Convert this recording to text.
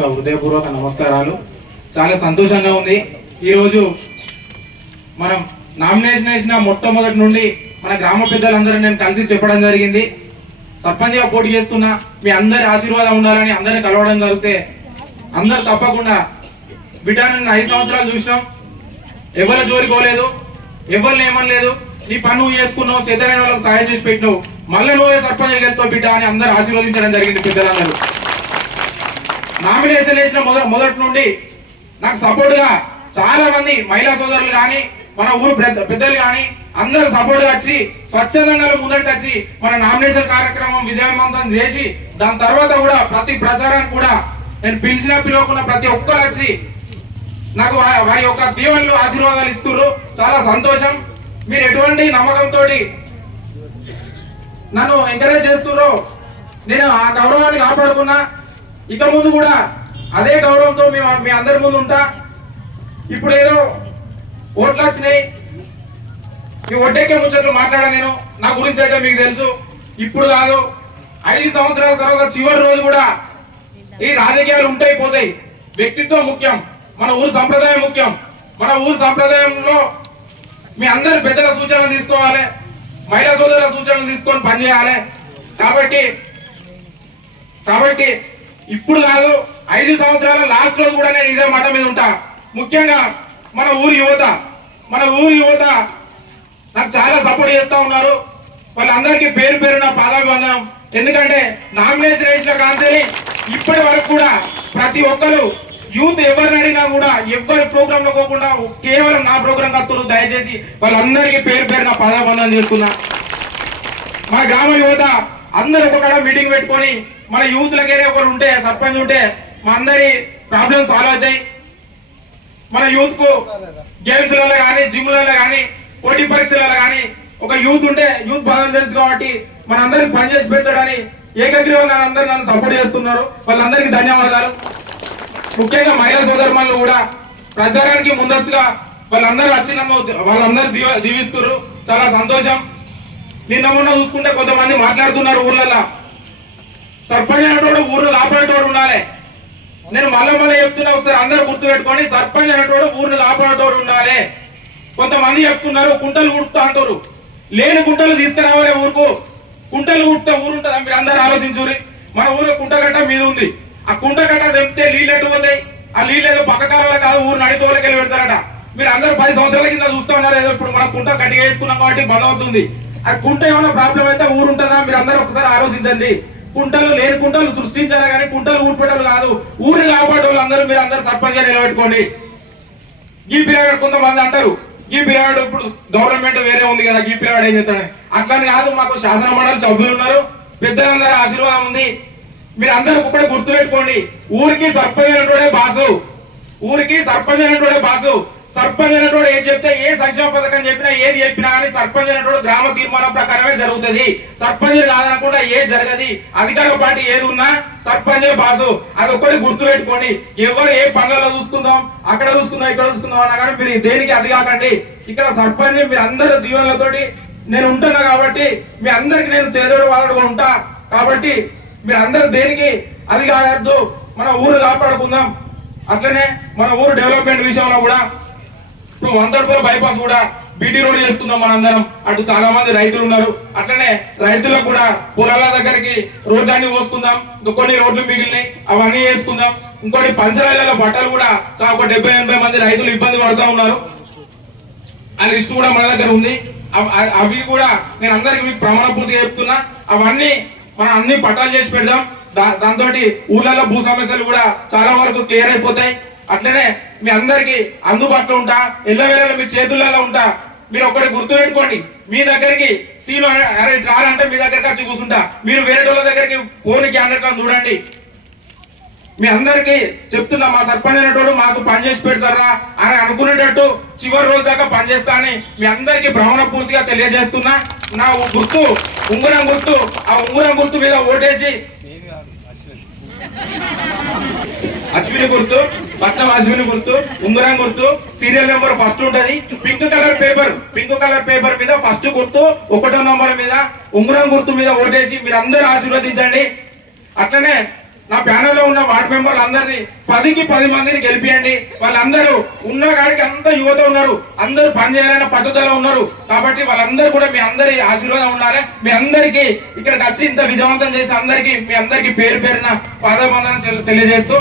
హృదయపూర్వక నమస్కారాలు. చాలా సంతోషంగా ఉంది. ఈరోజు మనం నామినేషన్ వేసిన మొట్టమొదటి నుండి మన గ్రామ పెద్దలందరూ నేను కలిసి చెప్పడం జరిగింది. సర్పంచ్గా పోటీ చేస్తున్నా మీ అందరి ఆశీర్వాదం ఉండాలని అందరిని కలవడం జరిగితే అందరు తప్పకుండా బిడ్డను 5 సంవత్సరాలు చూసినాం, ఎవరి జోలికి పోలేదు, ఎవరిని ఏమనలేదు, నీ పని నువ్వు చేసుకున్నావు, చేతనైన వాళ్ళకి సాయం చేసి పెట్టినావు, మళ్ళీ నువ్వే సర్పంచ్ వెళ్తావు బిడ్డ అని అందరూ ఆశీర్వదించడం జరిగింది. పెద్దలందరూ నామినేషన్ వేసిన మొదటి నుండి నాకు సపోర్ట్ గా చాలా మంది మహిళా సోదరులు కానీ మన ఊరు పెద్దలు కానీ అందరూ సపోర్ట్ గా వచ్చి స్వచ్ఛందంగా ముందట వచ్చి మన నామినేషన్ కార్యక్రమం విజయవంతం చేసి దాని తర్వాత కూడా ప్రతి ప్రచారానికి కూడా నేను పిలవకుండా ప్రతి ఒక్కరు వచ్చి నాకు వారి యొక్క దీవెనలు ఆశీర్వాదాలు ఇస్తున్నారు. చాలా సంతోషం. మీరు ఎటువంటి నమ్మకంతో నన్ను ఎంకరేజ్ చేస్తున్నారో నేను ఆ గౌరవాన్ని కాపాడుకున్నా. ఇక ముందు కూడా అదే గౌరవంతో మీ అందరి ముందు ఉంటా. ఇప్పుడు ఏదో ఓట్లు వచ్చినాయి, ఈ ఒడ్డెక్కే ముచ్చట్లు మాట్లాడా నేను. నా గురించి అయితే మీకు తెలుసు. ఇప్పుడు కాదు, 5 సంవత్సరాల తర్వాత చివరి రోజు కూడా ఈ రాజకీయాలు ఉంటాయి పోతాయి. వ్యక్తిత్వం ముఖ్యం, మన ఊరు సంప్రదాయం ముఖ్యం. మన ఊరు సంప్రదాయంలో మీ అందరి పెద్దల సూచనలు తీసుకోవాలి, మహిళా సోదరుల సూచనలు తీసుకొని పనిచేయాలి. కాబట్టి ఇప్పుడు కాదు, 5 సంవత్సరాల లాస్ట్ రోజు కూడా నేను ఇదే మాట మీద ఉంటా. ముఖ్యంగా మన ఊరి యువత నాకు చాలా సపోర్ట్ చేస్తా ఉన్నారు. వాళ్ళందరికీ పేరు పేరున పాదాభివందనం. ఎందుకంటే నామినేషన్ వేసిన కాన్సెని ఇప్పటి వరకు కూడా ప్రతి ఒక్కరు యూత్ ఎవరిని అడిగినా కూడా ఎవరి ప్రోగ్రామ్ లో పోకుండా కేవలం నా ప్రోగ్రాం కత్తులు. దయచేసి వాళ్ళందరికీ పేరు పేరున పాదాభివందనం చేస్తున్నా. మా గ్రామ యువత అందరూ ఒక మీటింగ్ పెట్టుకొని మన యూత్లకే ఒకరు ఉంటే, సర్పంచ్ ఉంటే మా అందరి ప్రాబ్లమ్స్ సాల్వ్ అవుతాయి. మన యూత్ కు గేమ్స్లలో కానీ జిమ్లలో కానీ పోటీ పరీక్షలలో కానీ ఒక యూత్ ఉంటే యూత్ బాగా తెలుసు కాబట్టి మనందరికి పనిచేసి పెడతాడని ఏకగ్రీవంగా అందరూ నన్ను సపోర్ట్ చేస్తున్నారు. వాళ్ళందరికీ ధన్యవాదాలు. ముఖ్యంగా మహిళా సోదరులు కూడా ప్రచారానికి ముందస్తుగా వాళ్ళందరూ వచ్చి వాళ్ళందరూ దీవిస్తున్నారు. చాలా సంతోషం. నిన్న మొన్న చూసుకుంటే కొంతమంది మాట్లాడుతున్నారు ఊర్లలో సర్పంచ్ అనేటోడు ఊరు కాపాడేటోడు ఉండాలి. నేను మళ్ళీ చెప్తున్నా, ఒకసారి అందరూ గుర్తు పెట్టుకొని సర్పంచ్ అనేటోడు ఊరిని కాపాడేటోడు ఉండాలి. కొంతమంది చెప్తున్నారు కుంటలు కుడుతా అంటారు. లేని కుంటలు తీసుకురావాలి ఊరుకు. కుంటలు కుడితే ఊరు ఉంటుంది. మీరు అందరూ ఆలోచించురి. మన ఊరు కుంటగట్ట మీద ఉంది. ఆ కుంటగట్ట తెంపితే నీళ్ళు ఎటు పోతాయి? ఆ నీళ్ళు ఏదో పక్క కాలంలో కాదు, ఊరు నడితోలకి వెళ్ళి పెడతారట. మీరు అందరూ 10 సంవత్సరాల కింద చూస్తూ ఉన్నారు. ఏదో ఇప్పుడు మనం కుంట గట్టిగా వేసుకున్నాం కాబట్టి బంద్ అవుతుంది. ఆ కుంట ఏమైనా ప్రాబ్లం అయితే ఊరు ఉంటుందా? మీరు అందరూ ఒకసారి ఆలోచించండి. కుంటలు లేని కుంటలు సృష్టించాలి కానీ కుంటలు ఊడిపెట్టలు కాదు. ఊరిని కాపాడే వాళ్ళందరూ మీరు అందరూ సర్పంచ్ గా నిలబెట్టుకోండి. ఈ పిల్లగాడు కొంతమంది అంటారు, ఈ పిల్లగాడు ఇప్పుడు గవర్నమెంట్ వేరే ఉంది కదా, ఈ పిల్లగాడు ఏం చేస్తాడు. అట్లని కాదు, మాకు శాసన మండలి సభ్యులు ఉన్నారు, పెద్దలందరూ ఆశీర్వాదం ఉంది. మీరు అందరూ ఒకటే గుర్తు పెట్టుకోండి. ఊరికి సర్పంచ్ అనేటోడే బాసు. సర్పంచ్ అనేటోడు ఏం చెప్తే, ఏ సంక్షేమ పథకం చెప్పినా ఏది చెప్పినా కానీ సర్పంచ్ అనేటోడు గ్రామ తీర్మానం ప్రకారమే జరుగుతుంది. సర్పంచ్ కాదనకుండా ఏది జరగది. అధికార పార్టీ ఏది ఉన్నా సర్పంచే బాసు. అది ఒక్కటి గుర్తు పెట్టుకోండి. ఎవరు ఏ పనులలో చూసుకుందాం, అక్కడ చూసుకుందాం, ఇక్కడ చూసుకుందాం అన్నా కానీ మీరు దేనికి అది కాకండి. ఇక్కడ సర్పంచ్ మీరు అందరు దీవెనలతోటి నేను ఉంటున్నా కాబట్టి మీ అందరికి నేను చేదోడు వాళ్ళగా ఉంటా. కాబట్టి మీరు అందరు దేనికి అది కావద్దు. మన ఊరు కాపాడుకుందాం. అట్లనే మన ఊరు డెవలప్మెంట్ విషయంలో కూడా ఇప్పుడు 100 రూపాయల బైపాస్ కూడా బీటీ రోడ్ చేసుకుందాం మనందరం. అటు చాలా మంది రైతులు ఉన్నారు. అట్లనే రైతులకు కూడా పొలాల దగ్గరికి రోడ్లన్నీ పోసుకుందాం. ఇంకా కొన్ని రోడ్లు మిగిలినాయి, అవన్నీ వేసుకుందాం. ఇంకోటి పంచరాయిల బట్టలు కూడా చాలా 70-80 మంది రైతులు ఇబ్బంది పడుతూ ఉన్నారు. ఆ లిస్ట్ కూడా మన దగ్గర ఉంది. అవి కూడా నేను అందరికి మీకు ప్రమాణ పూర్తిగా చెప్తున్నా. అవన్నీ మనం అన్ని పట్టాలు చేసి పెడదాం. దాంతో ఊర్లలో భూ సమస్యలు కూడా చాలా వరకు క్లియర్ అయిపోతాయి. అట్లనే మీ అందరికి అందుబాటులో ఉంటా, ఎల్లవేళలో మీ చేతులలో ఉంటా. మీరు ఒకటి గుర్తు పెట్టుకోండి, మీ దగ్గరికి సీను అరే రారంటే మీ దగ్గరికి వచ్చి కూర్చుంటా. మీరు వేరే వాళ్ళ దగ్గరికి ఫోన్ క్యాండిడేట్ చూడండి. మీ అందరికి చెప్తున్నా, మా సర్పంచ్ అనేటోడు మాకు పనిచేసి పెడతారా అని అనుకునేటట్టు చివరి రోజు దాకా పనిచేస్తా అని మీ అందరికి ప్రమాణ పూర్తిగా తెలియజేస్తున్నా. నా గుర్తు ఉంగరం గుర్తు. ఆ ఉంగరం గుర్తు మీద ఓటేసి అశ్విని గుర్తు, పట్నం అశ్విని గుర్తు, ఉంగరం గుర్తు, సీరియల్ నెంబర్ ఫస్ట్ ఉంటది. పింక్ కలర్ పేపర్ మీద ఫస్ట్ గుర్తు 1వ నంబర్ మీద ఉంగరం గుర్తు మీద ఓటేసి మీరు అందరూ ఆశీర్వదించండి. అట్లనే నా ప్యానెల్ లో ఉన్న వార్డు మెంబర్లు అందరినీ 10కి 10 మందిని గెలిపియండి. వాళ్ళందరూ ఉన్న కాడికి అంత యువత ఉన్నారు, అందరూ పనిచేయాలన్న పట్టుదల ఉన్నారు. కాబట్టి వాళ్ళందరూ కూడా మీ అందరి ఆశీర్వాదం ఉండాలి. మీ అందరికీ ఇక్కడికి వచ్చి ఇంత విజయవంతం చేసిన అందరికీ మీ అందరికీ పేరు పేరున పాదాభివందనం తెలియజేస్తూ